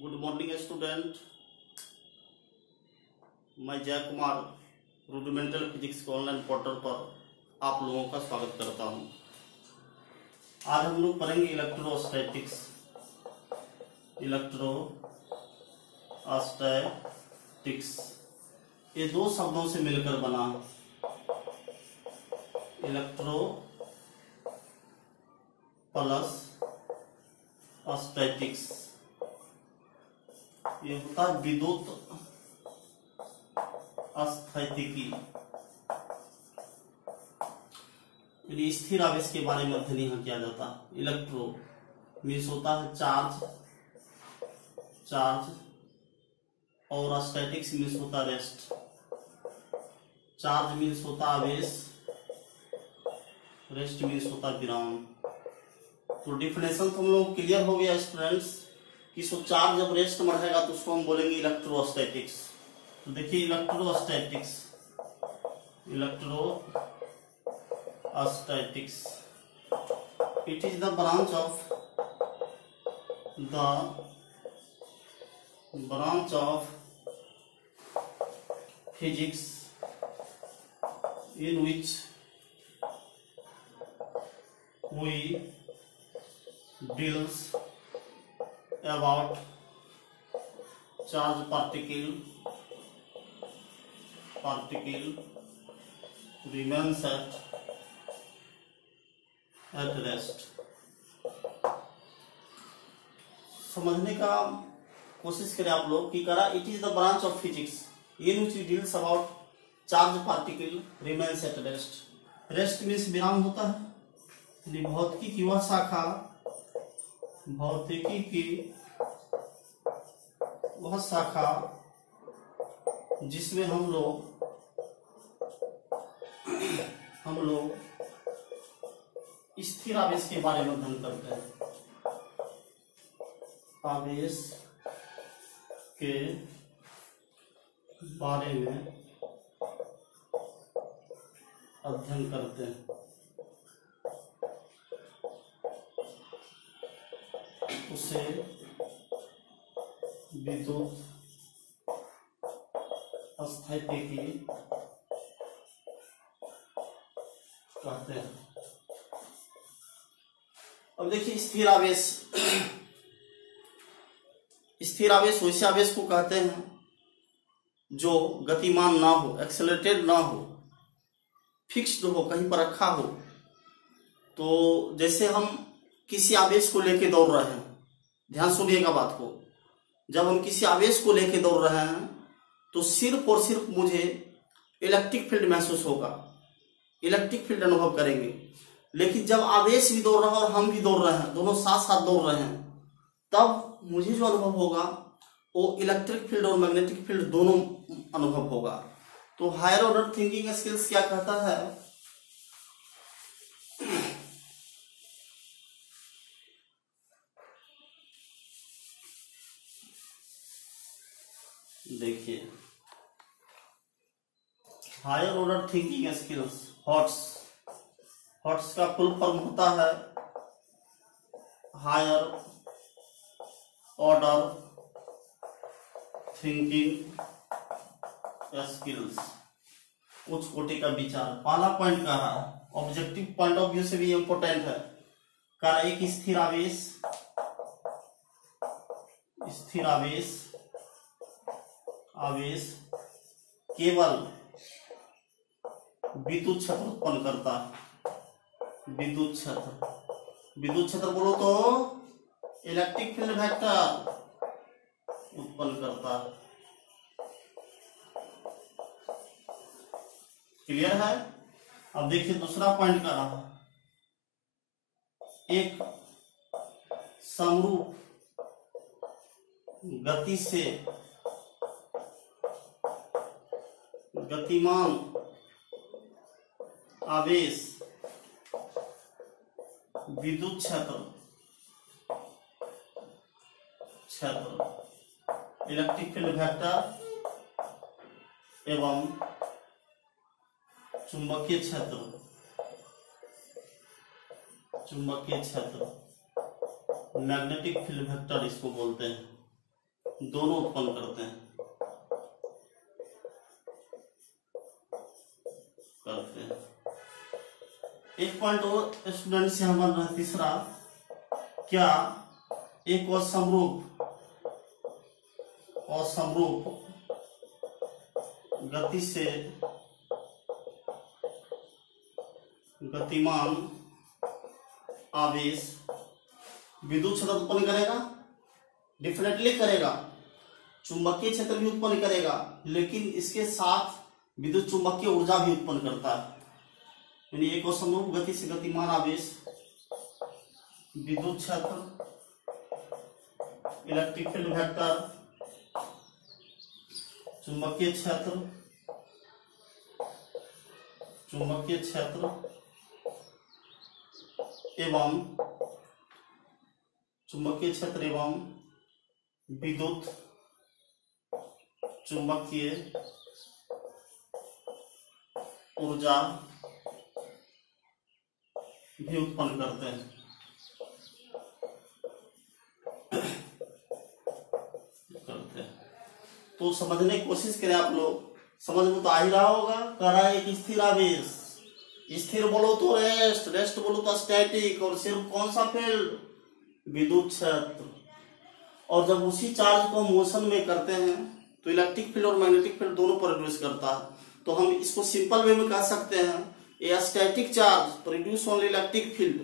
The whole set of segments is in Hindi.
Good morning student. मैं जय कुमार रूडिमेंटल फिजिक्स के ऑनलाइन पोर्टल पर आप लोगों का स्वागत करता हूं। आज हम लोग पढ़ेंगे इलेक्ट्रोस्टैटिक्स। इलेक्ट्रोस्टैटिक्स ये दो शब्दों से मिलकर बना इलेक्ट्रो प्लस स्टैटिक्स। ये होता है विद्युत अस्थितिकी। स्थिर आवेश के बारे में अध्ययन यहाँ किया जाता है। इलेक्ट्रो मीन्स होता है चार्ज और स्टैटिक्स मीन्स होता है रेस्ट। चार्ज मीन्स होता आवेश, रेस्ट मीन्स होता विराम। तो डिफिनेशन तो हम लोग क्लियर हो गया स्टूडेंट्स कि सो चार्ज जब रेस्ट में रहेगा तो उसको हम बोलेंगे इलेक्ट्रोस्टैटिक्स। तो देखिए electrostatics it is the branch of physics in which we deals about charge particle remains at rest। समझने का कोशिश करें आप लोग कि करा it is the branch of physics in which deals about charge particle remains at rest. Rest means विराम होता है। भौतिकी की वह शाखा, भौतिकी की वह शाखा जिसमें हम लोग स्थिर आवेश के बारे में अध्ययन करते हैं। आवेश के बारे में अध्ययन करते हैं। उसे विद्युत अस्थितिकी कहते हैं। अब देखिए स्थिर आवेश वैसे आवेश को कहते हैं जो गतिमान ना हो, एक्सेलरेटेड ना हो, फिक्स्ड हो, कहीं पर रखा हो। तो जैसे हम किसी आवेश को लेके दौड़ रहे हैं, ध्यान सुनिएगा बात को। जब हम किसी आवेश को लेके दौड़ रहे हैं तो सिर्फ और सिर्फ मुझे इलेक्ट्रिक फील्ड महसूस होगा, इलेक्ट्रिक फील्ड अनुभव करेंगे। लेकिन जब आवेश भी दौड़ रहा है और हम भी दौड़ रहे हैं, दोनों साथ साथ दौड़ रहे हैं, तब मुझे जो अनुभव होगा वो इलेक्ट्रिक फील्ड और मैग्नेटिक फील्ड दोनों अनुभव होगा। तो हायर ऑर्डर थिंकिंग स्किल्स क्या कहता है, देखिए higher order thinking skills HOTS का फुल फॉर्म होता है हायर ऑर्डर थिंकिंग स्किल्स, उच्च कोटि का विचार। पहला पॉइंट कहा ऑब्जेक्टिव पॉइंट ऑफ व्यू से भी इंपोर्टेंट है। कहा एक स्थिर आवेश केवल विद्युत क्षेत्र उत्पन्न करता है। विद्युत क्षेत्र बोलो तो इलेक्ट्रिक फील्ड वेक्टर उत्पन्न करता है। क्लियर है। अब देखिए दूसरा पॉइंट का रहा एक समरूप गति से गतिमान आवेश विद्युत क्षेत्र इलेक्ट्रिक फील्ड वेक्टर एवं चुंबकीय क्षेत्र मैग्नेटिक फील्ड वेक्टर इसको बोलते हैं। दोनों उत्पन्न करते हैं। एक पॉइंट और स्टूडेंट्स यहां बन रहा है तीसरा, क्या एक असमरूप गति से गतिमान आवेश विद्युत क्षेत्र उत्पन्न करेगा? डेफिनेटली करेगा। चुंबकीय क्षेत्र भी उत्पन्न करेगा, लेकिन इसके साथ विद्युत चुंबकीय ऊर्जा भी उत्पन्न करता है। यानी एक असमरूप गति से गतिमान आवेश विद्युत क्षेत्र, इलेक्ट्रिक फील्ड वेक्टर, चुंबकीय क्षेत्र एवं विद्युत चुंबकीय ऊर्जा भी उत्पन्न करते हैं। तो समझने की कोशिश करें आप लोग, समझ में तो आ ही रहा होगा। कह रहा है एक स्थिर आवेश, स्थिर बोलो तो रेस्ट, रेस्ट बोलो तो स्टैटिक, और सिर्फ कौन सा फील्ड? विद्युत क्षेत्र। और जब उसी चार्ज को मोशन में करते हैं तो इलेक्ट्रिक फील्ड और मैग्नेटिक फील्ड दोनों प्रोड्यूस करता है। तो हम इसको सिंपल वे में कह सकते हैं, a static charge produce only electric field,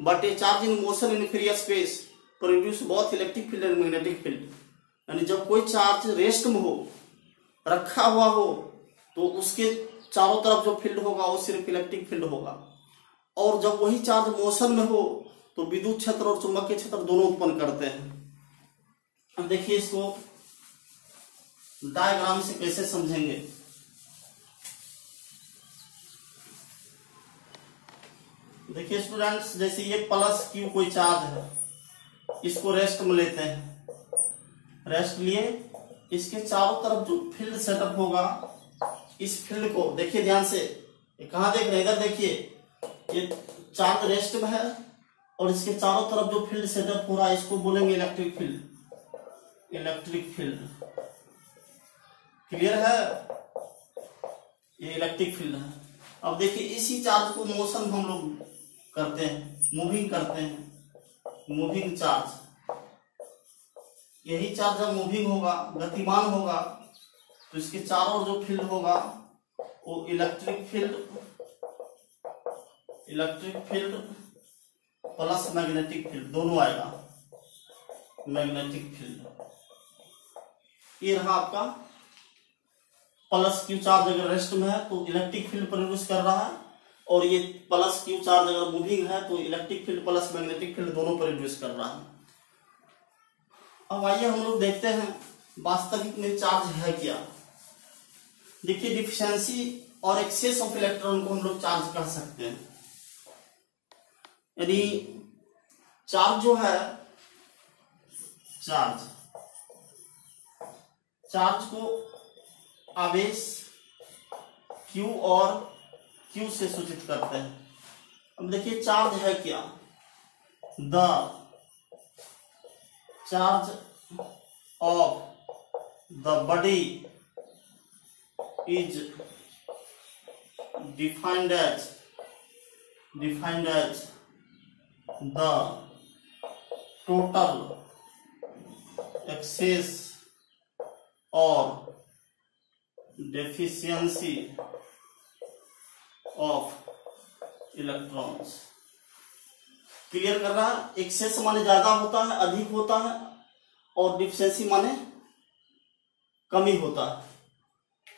but A charge in motion in free space produce both electric field and magnetic field. यानी जब कोई चार्ज रेस्ट में हो, रखा हुआ हो, तो उसके चारों तरफ जो फील्ड होगा वो सिर्फ इलेक्ट्रिक फील्ड होगा। और जब वही चार्ज मोशन में हो तो विद्युत क्षेत्र और चुंबकीय क्षेत्र दोनों उत्पन्न करते हैं। अब देखिए इसको डायग्राम से कैसे समझेंगे। देखिए स्टूडेंट्स, जैसे ये प्लस क्यू कोई चार्ज है, इसको रेस्ट में लेते हैं, रेस्ट लिए, इसके चारों तरफ जो फील्ड सेटअप होगा, इस फील्ड को देखिए ध्यान से, कहां देख रहे हैं? इधर देखिए, ये चार्ज रेस्ट में है और इसके चारों तरफ जो फील्ड सेटअप हो रहा है इसको बोलेंगे electric field. Electric field clear है? ये इलेक्ट्रिक फील्ड है। अब देखिए इसी चार्ज को मोशन हम लोग करते हैं, मूविंग करते हैं, मूविंग चार्ज। यही चार्ज जब मूविंग होगा, गतिमान होगा, तो इसके चारों जो फील्ड होगा वो electric field plus magnetic field दोनों आएगा। मैग्नेटिक फील्ड ये रहा आपका प्लस क्यू चार्ज, अगर रेस्ट में है तो इलेक्ट्रिक फील्ड प्रोड्यूस कर रहा है, और ये प्लस क्यू चार्ज अगर मूविंग है तो electric field plus magnetic field दोनों प्रोड्यूस कर रहा है। अब आइए हम लोग देखते हैं वास्तविक में चार्ज है क्या। देखिए डिफिशिएंसी और एक्सेस ऑफ इलेक्ट्रॉन को हम लोग चार्ज कह सकते हैं। यदि चार्ज जो है, चार्ज को आवेश Q और Q से सूचित करते हैं। अब देखिए चार्ज है क्या? The charge of the body is defined as the total excess or deficiency of electrons। Clear कर रहा है? एक्सेस माने ज्यादा होता है, अधिक होता है, और डिफिशिएंसी माने कमी होता है।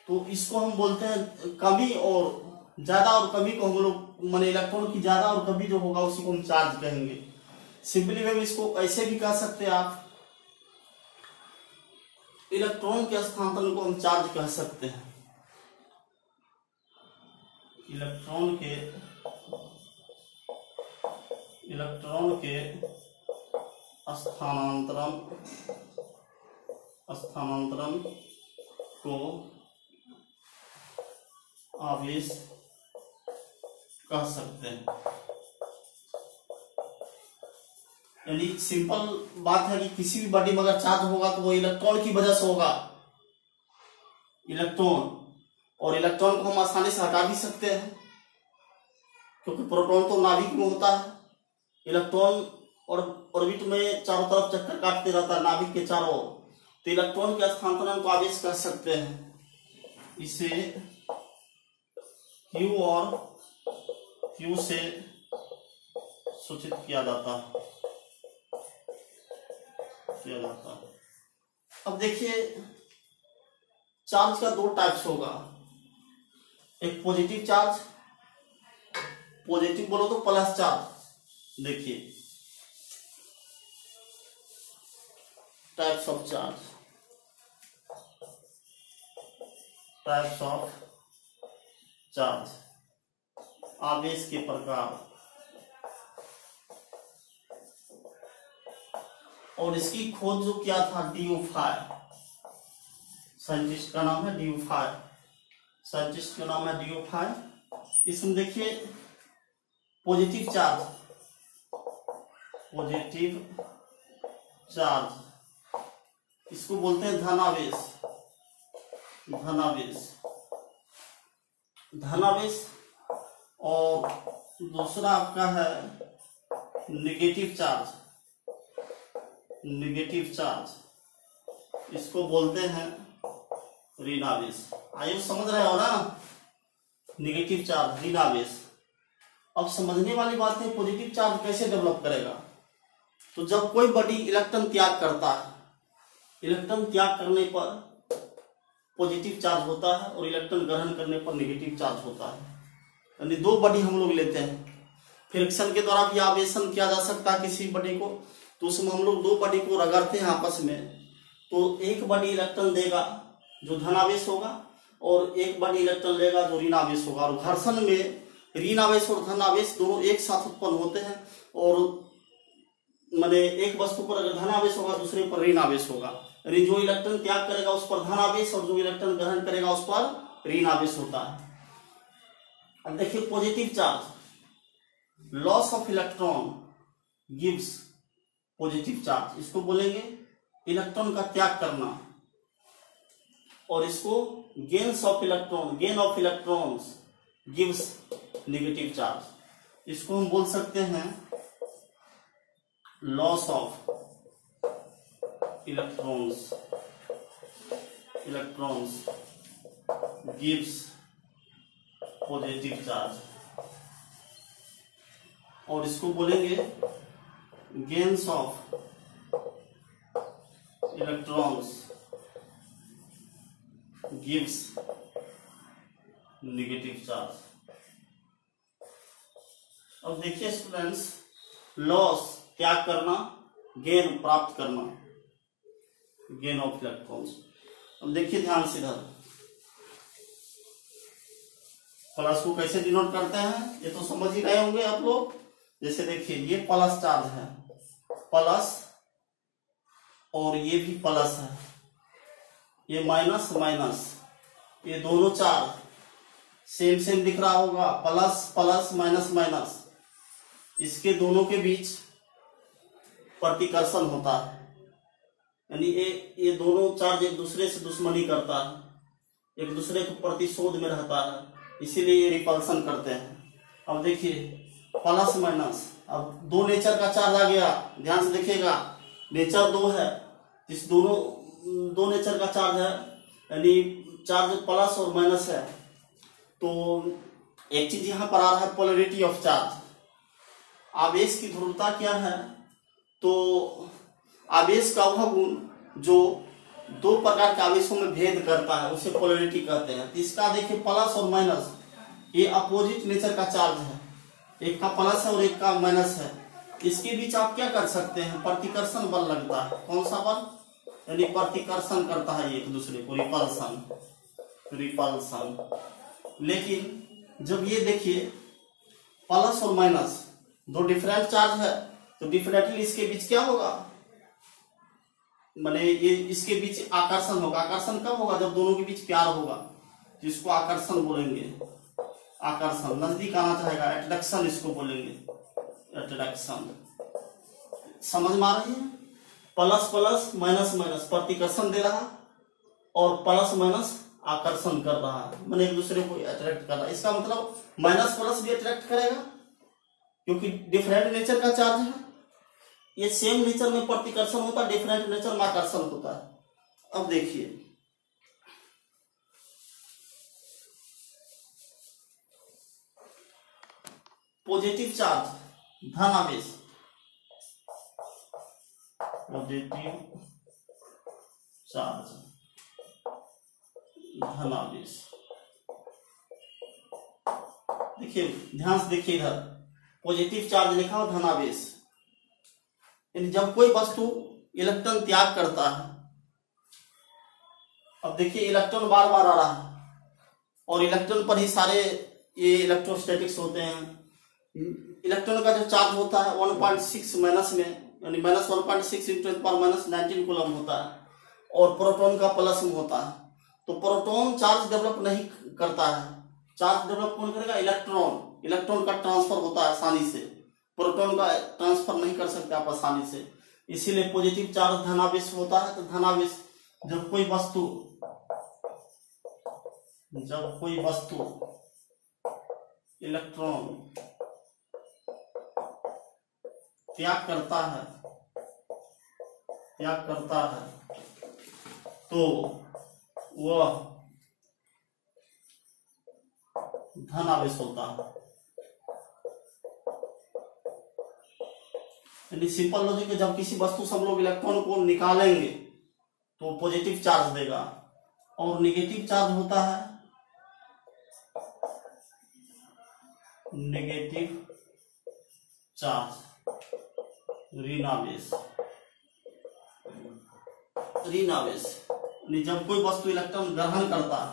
तो इसको हम बोलते हैं कमी, और ज्यादा और कमी को हम लोग माने इलेक्ट्रॉन की ज्यादा और कमी जो होगा उसी को हम चार्ज कहेंगे। सिंपली वे में इसको ऐसे भी कह सकते हैं आप, इलेक्ट्रॉन के स्थानांतरण को हम चार्ज कह सकते हैं। इलेक्ट्रॉन के स्थानांतरण को आवेश कह सकते हैं। यानी सिंपल बात है कि किसी भी बॉडी में अगर चार्ज होगा तो वो इलेक्ट्रॉन की वजह से होगा, इलेक्ट्रॉन। और इलेक्ट्रॉन को हम आसानी से हटा भी सकते हैं क्योंकि प्रोटॉन तो नाभिक में होता है, इलेक्ट्रॉन और ऑर्बिट में चारों तरफ चक्कर काटते रहता है नाभिक के चारों ओर, तो इलेक्ट्रॉन के स्थानांतरण को आवेश कर सकते हैं। इसे Q और Q से सूचित किया जाता है। अब देखिए चार्ज का दो टाइप्स होगा, एक पॉजिटिव चार्ज, पॉजिटिव बोलो तो प्लस चार्ज। देखिए types of charge, types of charge, आवेश के प्रकार। और इसकी खोज जो किया था डियोफाय, साइंटिस्ट का नाम है डियोफाय, साइंटिस्ट का नाम है डियोफाय। इसमें देखिए पॉजिटिव चार्ज, पॉजिटिव चार्ज इसको बोलते हैं धनावेश, धनावेश, धनावेश। और दूसरा आपका है नेगेटिव चार्ज, नेगेटिव चार्ज इसको बोलते हैं ऋणावेश। आइए समझ रहे हो ना, नेगेटिव चार्ज ऋणावेश। अब समझने वाली बात है पॉजिटिव चार्ज कैसे डेवलप करेगा। तो जब कोई बॉडी इलेक्ट्रॉन त्याग करता है, इलेक्ट्रॉन त्याग करने पर पॉजिटिव चार्ज होता है और इलेक्ट्रॉन ग्रहण करने पर नेगेटिव चार्ज होता है। यानी दो बॉडी हम लोग लेते हैं, फ्रिक्शन के द्वारा भी आवेशन किया जा सकता है किसी बॉडी को, तो उसमें हम लोग दो बॉडी को रगड़ते हैं आपस में, तो एक बॉडी इलेक्ट्रॉन देगा जो धनावेश होगा और एक बॉडी इलेक्ट्रॉन लेगा जो ऋणावेश होगा। और घर्षण में ऋणावेश और धनावेश दोनों एक साथ उत्पन्न होते हैं, और माने एक वस्तु पर अगर धनावेश होगा दूसरे पर ऋणावेश होगा, यानी जो इलेक्ट्रॉन त्याग करेगा उस पर धनावेश और जो इलेक्ट्रॉन ग्रहण करेगा उस पर ऋणावेश होता है। अब देखिए positive charge, loss of electron gives positive charge, इसको बोलेंगे इलेक्ट्रॉन का त्याग करना। और इसको gains of electron, gain of electrons gives negative charge, इसको हम बोल सकते हैं loss of electrons, electrons gives positive charge. और इसको बोलेंगे gains of electrons gives negative charge. अब देखिए स्टूडेंट्स, लॉस त्याग करना, गेन प्राप्त करना, गेन ऑफ इलेक्ट्रॉन्स। अब देखिए ध्यान से इधर प्लस को कैसे डिनोट करते हैं ये तो समझ ही रहे होंगे आप लोग। जैसे देखिए ये प्लस चार्ज है, प्लस, और ये भी प्लस है, ये माइनस माइनस, ये दोनों चार्ज सेम सेम दिख रहा होगा, प्लस प्लस माइनस माइनस, इसके दोनों के बीच प्रतिकर्षण होता है, यानी ये दोनों चार्ज एक दूसरे से दुश्मनी करता है, एक दूसरे को प्रतिशोध में रहता है, इसीलिए ये रिपल्सन करते हैं। अब देखिए प्लस माइनस, अब दो नेचर का चार्ज आ गया, ध्यान से देखिएगा, नेचर दो है, इस दोनों दो नेचर का चार्ज है, यानी चार्ज प्लस और माइनस है, तो एक चीज यहां पर आ रहा है पोलैरिटी ऑफ चार्ज। आवेश की ध्रुवता क्या है, तो आवेश का वह गुण जो दो प्रकार के आवेशों में भेद करता है उसे पोलैरिटी कहते हैं। इसका देखिए प्लस और माइनस, ये अपोजिट नेचर का चार्ज है, एक का प्लस है और एक का माइनस है, इसके बीच आप क्या कर सकते हैं, प्रतिकर्षण बल लगता है। कौन सा बल, यानी प्रतिकर्षण करता है एक दूसरे को, रिपल्सन, रिपल्सन। लेकिन जब ये देखिए प्लस और माइनस दो डिफरेंट चार्ज है, तो डिफरेंटली इसके बीच क्या होगा, माने ये इसके बीच आकर्षण होगा। आकर्षण कब होगा, जब दोनों के बीच प्यार होगा, जिसको आकर्षण बोलेंगे, आकर्षण, नजदीक आना चाहेगा, अट्रैक्शन इसको बोलेंगे, अट्रैक्शन। समझ में आ रही है? प्लस प्लस माइनस माइनस प्रतिकर्षण दे रहा और प्लस माइनस आकर्षण कर रहा है, मैंने एक दूसरे को अट्रैक्ट कर रहा है। इसका मतलब माइनस प्लस भी अट्रैक्ट करेगा क्योंकि डिफरेंट नेचर का चार्ज है। ये सेम नेचर में प्रतिकर्षण होता है, डिफरेंट नेचर में आकर्षण होता है। अब देखिए पॉजिटिव चार्ज धन आवेश, पॉजिटिव चार्ज धन आवेश। देखिए ध्यान से देखिए, इधर पॉजिटिव चार्ज लिखा हो धनावेश, यानी जब कोई वस्तु इलेक्ट्रॉन त्याग करता है, अब देखिए इलेक्ट्रॉन बार बार आ रहा है और इलेक्ट्रॉन पर ही सारे ये इलेक्ट्रोस्टैटिक्स होते हैं। इलेक्ट्रॉन का जो चार्ज होता है 1.6 माइनस में, यानी माइनस 1.6 इंटू -19 कूलम होता है, और प्रोटॉन का प्लस में होता है। तो प्रोटॉन चार्ज डेवलप नहीं करता है, चार्ज डेवलप कौन करेगा? इलेक्ट्रॉन। इलेक्ट्रॉन का ट्रांसफर होता है आसानी से, प्रोटॉन का ट्रांसफर नहीं कर सकते आप आसानी से, इसीलिए पॉजिटिव चार्ज धनावेश होता है। तो धनावेश जब कोई वस्तु इलेक्ट्रॉन त्याग करता है तो वह धनावेश होता है। यानी सिंपल लॉजिक है, जब किसी वस्तु से हम लोग इलेक्ट्रॉन को निकालेंगे तो पॉजिटिव चार्ज देगा, और नेगेटिव चार्ज होता है नेगेटिव चार्ज ऋणावेश। जब कोई वस्तु इलेक्ट्रॉन ग्रहण करता है,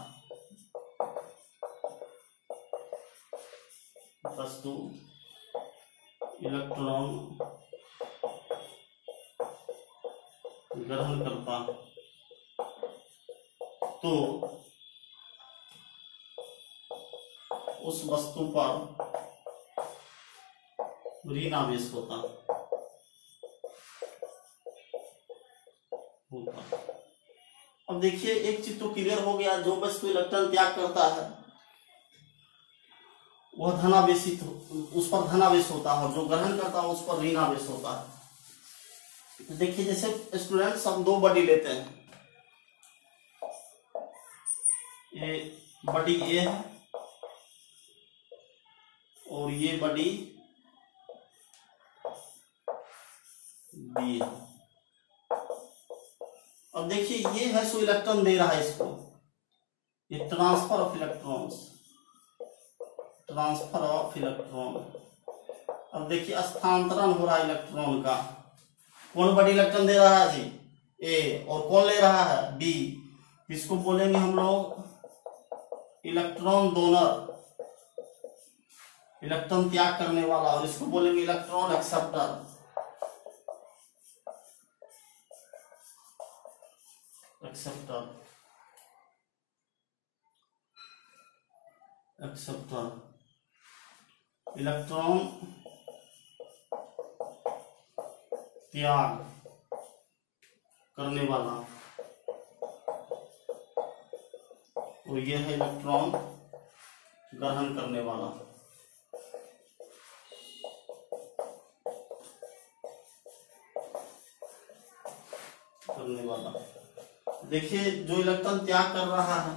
वस्तु इलेक्ट्रॉन ग्रहण करता तो उस वस्तु पर ऋणावेश होता। अब देखिए एक चीज तो क्लियर हो गया, जो वस्तु इलेक्ट्रॉन त्याग करता है वह धनावेशित, उस पर धनावेश होता है, और जो ग्रहण करता है उस पर ऋणावेश होता है। तो देखिए जैसे स्टूडेंट्स हम दो बॉडी लेते हैं, ये बॉडी ए है और ये बॉडी बी है। अब देखिए ये है सो इलेक्ट्रॉन दे रहा है इसको, ये ट्रांसफर ऑफ इलेक्ट्रॉन। अब देखिए स्थानांतरण हो रहा है इलेक्ट्रॉन का, कौन बड़ी इलेक्ट्रॉन दे रहा है जी? ए, और कौन ले रहा है? बी। इसको बोलेंगे हम लोग इलेक्ट्रॉन डोनर, इलेक्ट्रॉन त्याग करने वाला, और इसको बोलेंगे इलेक्ट्रॉन एक्सेप्टर। इलेक्ट्रॉन त्याग करने वाला, तो ये है इलेक्ट्रॉन ग्रहण करने वाला। देखिए जो इलेक्ट्रॉन त्याग कर रहा है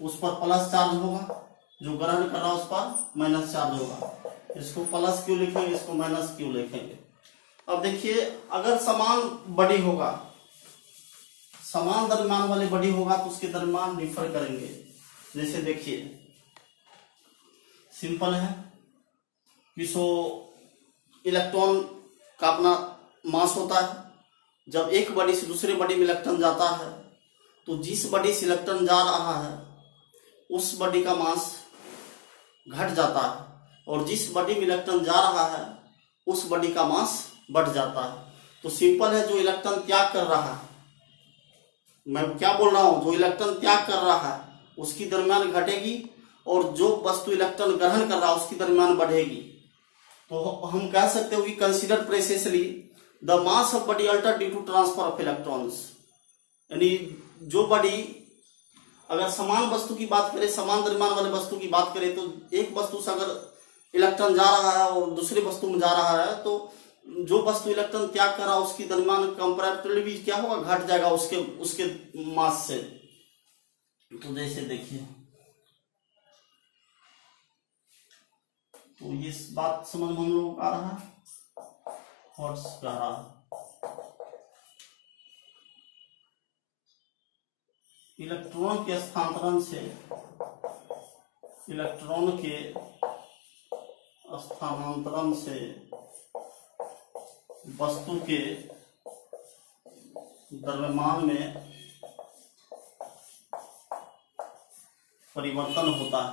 उस पर प्लस चार्ज होगा, जो ग्रहण कर रहा है उस पर माइनस चार्ज होगा। इसको प्लस क्यों लिखेंगे, इसको माइनस क्यों लिखेंगे? अब देखिए अगर समान बड़ी होगा, समान द्रव्यमान वाली बड़ी होगा तो उसके द्रव्यमान डिफर करेंगे। जैसे देखिए सिंपल है कि सो इलेक्ट्रॉन का अपना मास होता है, जब एक बॉडी से दूसरे बॉडी में इलेक्ट्रॉन जाता है तो जिस बॉडी से इलेक्ट्रॉन जा रहा है उस बॉडी का मास घट जाता है, और जिस बॉडी में इलेक्ट्रॉन जा रहा है उस बॉडी का मास बढ़ जाता है। तो सिंपल है, जो इलेक्ट्रॉन त्याग कर रहा है, मैं क्या बोल रहा हूं, जो इलेक्ट्रॉन त्याग कर रहा है उसकी द्रव्यमान घटेगी, और जो वस्तु इलेक्ट्रॉन ग्रहण कर रहा है उसकी द्रव्यमान बढ़ेगी। तो हम कह सकते हो कि consider precisely the mass of body alter due to transfer of electrons. यानी जो बॉडी, अगर समान वस्तु की बात करें, समान द्रव्यमान वाले वस्तु की बात करें, तो एक वस्तु से अगर इलेक्ट्रॉन जा रहा है और दूसरी वस्तु में जा रहा है, तो जो वस्तु इलेक्ट्रॉन त्याग कर रहा है उसकी द्रव्यमान कंपैरेटिवली भी क्या होगा, घट जाएगा उसके मास से। तो जैसे देखिए, तो ये बात समझ में हम लोगों को आ रहा है, हॉट्स कह रहा है इलेक्ट्रॉन के स्थानांतरण से, इलेक्ट्रॉन के स्थानांतरण से वस्तु के द्रव्यमान में परिवर्तन होता है।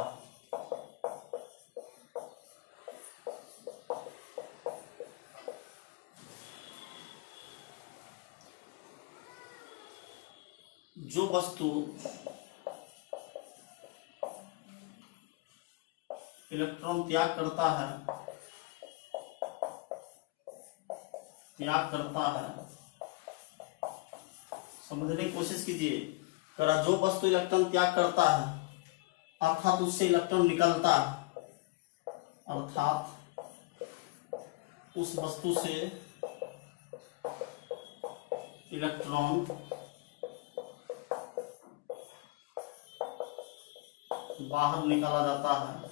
जो वस्तु इलेक्ट्रॉन त्याग करता है, समझने की कोशिश कीजिए। करा जो वस्तु इलेक्ट्रॉन त्याग करता है अर्थात उससे इलेक्ट्रॉन निकलता है, अर्थात उस वस्तु से इलेक्ट्रॉन बाहर निकाला जाता है,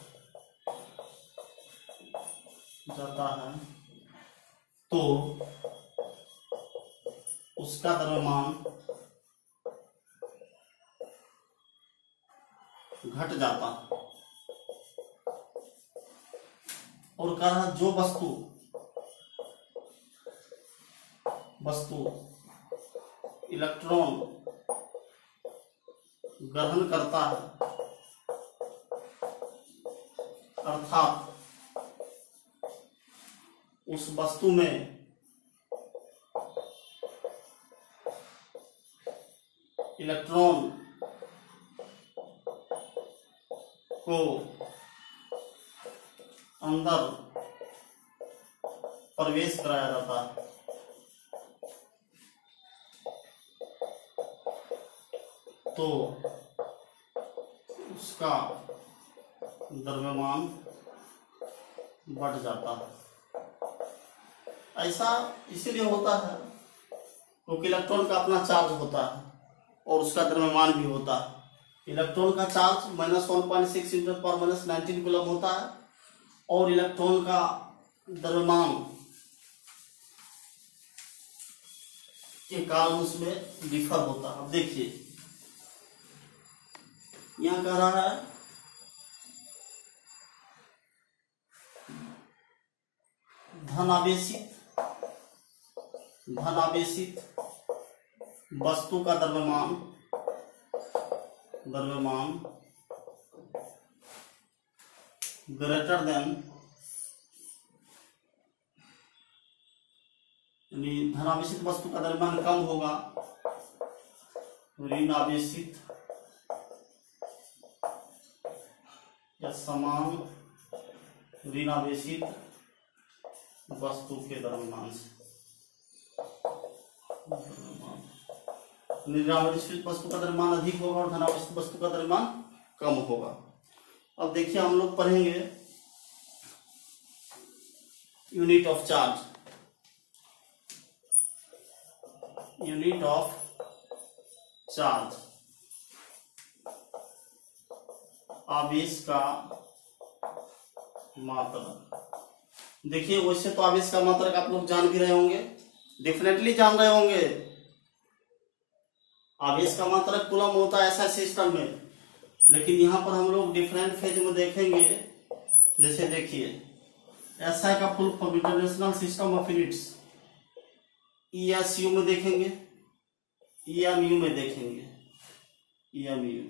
तो उसका द्रव्यमान घट जाता है। और कहा जो वस्तु इलेक्ट्रॉन ग्रहण करता है, अर्थात उस वस्तु में इलेक्ट्रॉन को अंदर प्रवेश कराया जाता है, तो उसका द्रव्यमान बढ़ जाता है। ऐसा इसीलिए होता है क्योंकि इलेक्ट्रॉन का अपना चार्ज होता है और उसका द्रव्यमान भी होता है। इलेक्ट्रॉन का चार्ज -1.6 × 10⁻⁹ कूलम होता है और इलेक्ट्रॉन का द्रव्यमान के कारण उसमें डिफर होता है। अब देखिए यहां कह रहा है धनावेशित वस्तु का द्रव्यमान ग्रेटर देन, यानी धनावेशित वस्तु का द्रव्यमान कम होगा ऋण आवेशित या समान ऋण आवेशित वस्तु के द्रव्यमान से। ऋणावेशित वस्तु का द्रव्यमान अधिक होगा और धनावेशित वस्तु का द्रव्यमान कम होगा। अब देखिए हम लोग पढ़ेंगे unit of charge. Unit of charge आवेश का मात्रक। देखिए वैसे तो आवेश का मात्रक आप लोग जान भी रहे होंगे, डेफिनेटली जान रहे होंगे। आवेश का मात्रक कूलम होता है ऐसा सिस्टम में, लेकिन यहाँ पर हम लोग डिफरेंट फेज में देखेंगे। जैसे देखिए एसआई का full form international system of units, ESU में देखेंगे, EMU में देखेंगे, EMU।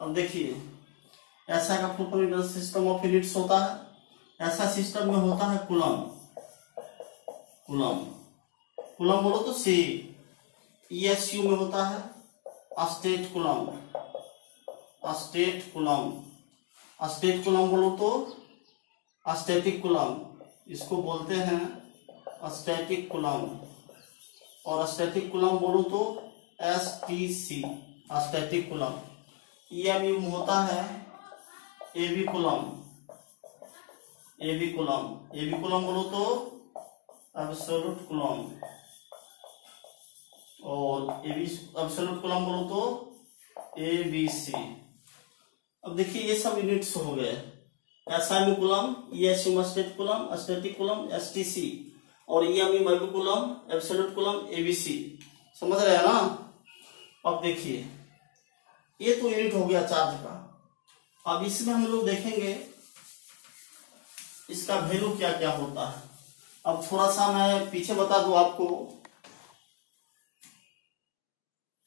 अब देखिए एसआई का full form international system of units होता है, ऐसा सिस्टम में होता है कूलम। कूलम बोलो तो C। ESU में होता है स्टेट कूलम। स्टेट कूलम बोलो तो स्टैटिक कूलम। इसको बोलते हैं स्टैटिक कूलम्ब, और स्टैटिक कूलम्ब बोलूं तो STC स्टैटिक कूलम्ब। EMU में होता है AB coulomb, AB coulomb, AB coulomb बोलो तो एब्सोल्यूट कूलम्ब, और एब्सोल्यूट कूलम्ब बोलो तो ABC। अब देखिए ये सब यूनिट्स हो गए, SI में कूलम्ब, ESU में static coulomb, static coulomb STC, और EMU में कूलम्ब, एब्सोल्यूट कूलम्ब ABC। समझ रहे हैं ना। अब देखिए ये तो यूनिट हो गया चार्ज का। अब इसमें हम लोग देखेंगे इसका वैल्यू क्या क्या होता है। अब थोड़ा सा मैं पीछे बता दूं आपको,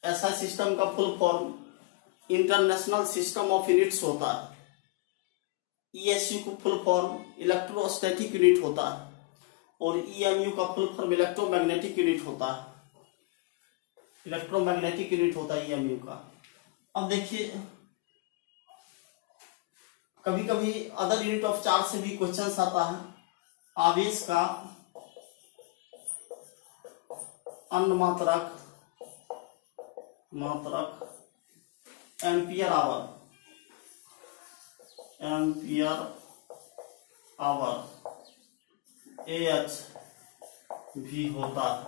SI सिस्टम का full form international system of units होता है। ESU का फुल फॉर्म इलेक्ट्रोस्टैटिक यूनिट होता है, और EMU का फुल फॉर्म इलेक्ट्रोमैग्नेटिक यूनिट होता है। इलेक्ट्रोमैग्नेटिक यूनिट होता है EMU का। अब देखिए कभी कभी अदर यूनिट ऑफ चार्ज से भी क्वेश्चंस आता है। आवेश का अन्मात्रक एम्पियर आवर AH भी होता है,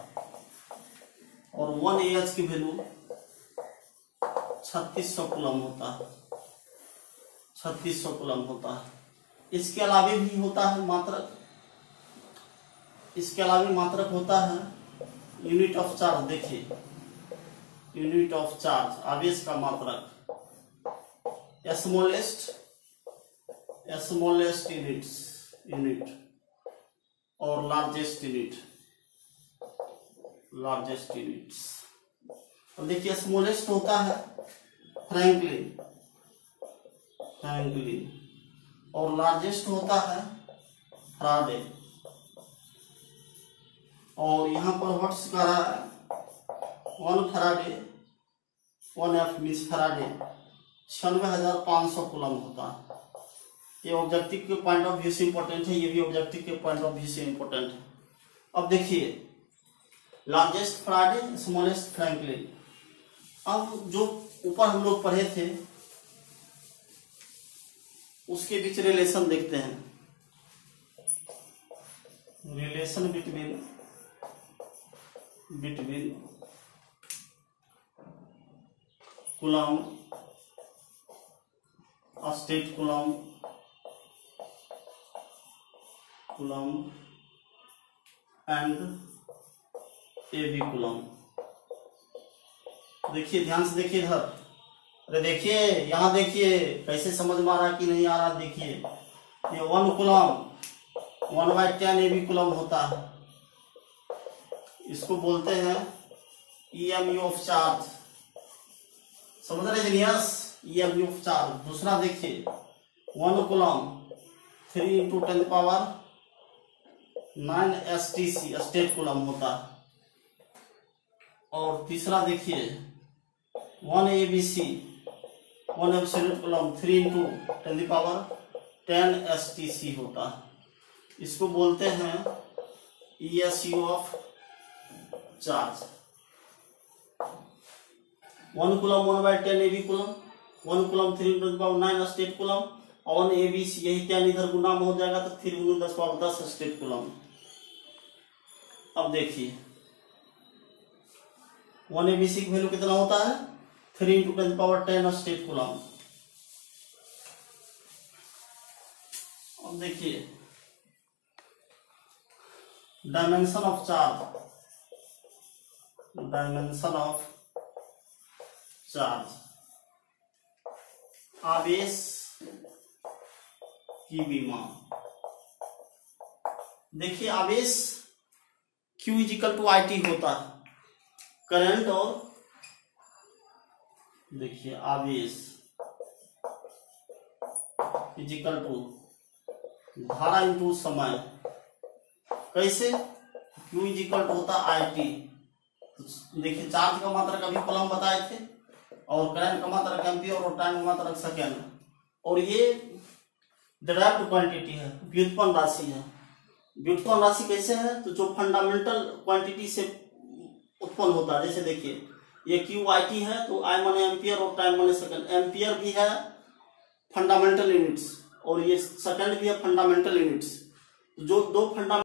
और 1 AH की वैल्यू 3600 कूलम्ब होता है, 3600 कूलम्ब होता है। इसके अलावे भी होता है मात्रक, इसके अलावे मात्रक होता है यूनिट ऑफ चार्ज। देखिए यूनिट ऑफ चार्ज आवेश का मात्रक स्मॉलेस्ट यूनिट और लार्जेस्ट यूनिट्स। अब देखिए स्मॉलेस्ट होता है फ्रैंकलिन, और लार्जेस्ट होता है फैराडे। और यहाँ पर व्हाट्स कर रहा है 1 Faraday, 1F means Faraday 96,500 coulomb होता है। ये ऑब्जेक्टिव के पॉइंट ऑफ व्यू से इंपॉर्टेंट है, ये भी ऑब्जेक्टिव के पॉइंट ऑफ व्यू से इंपॉर्टेंट है। अब देखिए लार्जेस्ट फैराडे, स्मॉलेस्ट फ्रैंकलिन। अब जो ऊपर हम लोग पढ़े थे उसके बीच रिलेशन देखते हैं। Relation between coulomb, state coulomb and AB coulomb. देखिए ध्यान से देखिए इधर, अरे देखिए यहाँ देखिए कैसे समझ में आ रहा कि नहीं आ रहा। देखिए ये 1 कूलम्ब 1/10 AB कूलम्ब होता है। इसको बोलते हैं EMU ऑफ चार्ज। समझ रहे जीनियस, EMU ऑफ चार्ज। दूसरा देखिए 1 कूलम्ब 3 × 10⁹ STC स्टेट कूलम्ब होता है। और तीसरा देखिए 1 ABC 1 एब्सोल्यूट कूलम्ब 3 × 10 STC होता है। इसको बोलते हैं ESU of charge. 1 coulomb 1/10 AB coulomb, 1 coulomb 3 × 10⁹ state coulomb, और 1 ABC यही 10 इधर गुना में हो जाएगा तो 3 × 10⁻10 स्टेट कूलम्ब। अब देखिए 1 ABC की वैल्यू कितना होता है 3 × 10⁻10 स्टेट कूलम्ब। अब देखिए डायमेंशन ऑफ चार्ज, आवेश की विमा। देखिए आवेश Q = IT होता है, करंट, और देखिए आवेश = धारा इंटू समय। कैसे Q = होता IT। देखिए चार्ज का मात्रक अभी कूलम्ब बताए थे, और करंट का मात्रक एम्पियर, और टाइम का मात्रक सेकेंड। और ये डिराइव्ड क्वांटिटी है, व्युत्पन्न राशि है। व्युत्पन्न राशि कैसे है, तो जो फंडामेंटल क्वांटिटी से उत्पन्न होता है, जैसे देखिए ये क्यू आई टी है, तो आई माने एम्पियर और टाइम माने सेकंड। एम्पियर भी है फंडामेंटल यूनिट्स और ये सेकंड भी है फंडामेंटल यूनिट्स। जो दो फंडामेंटल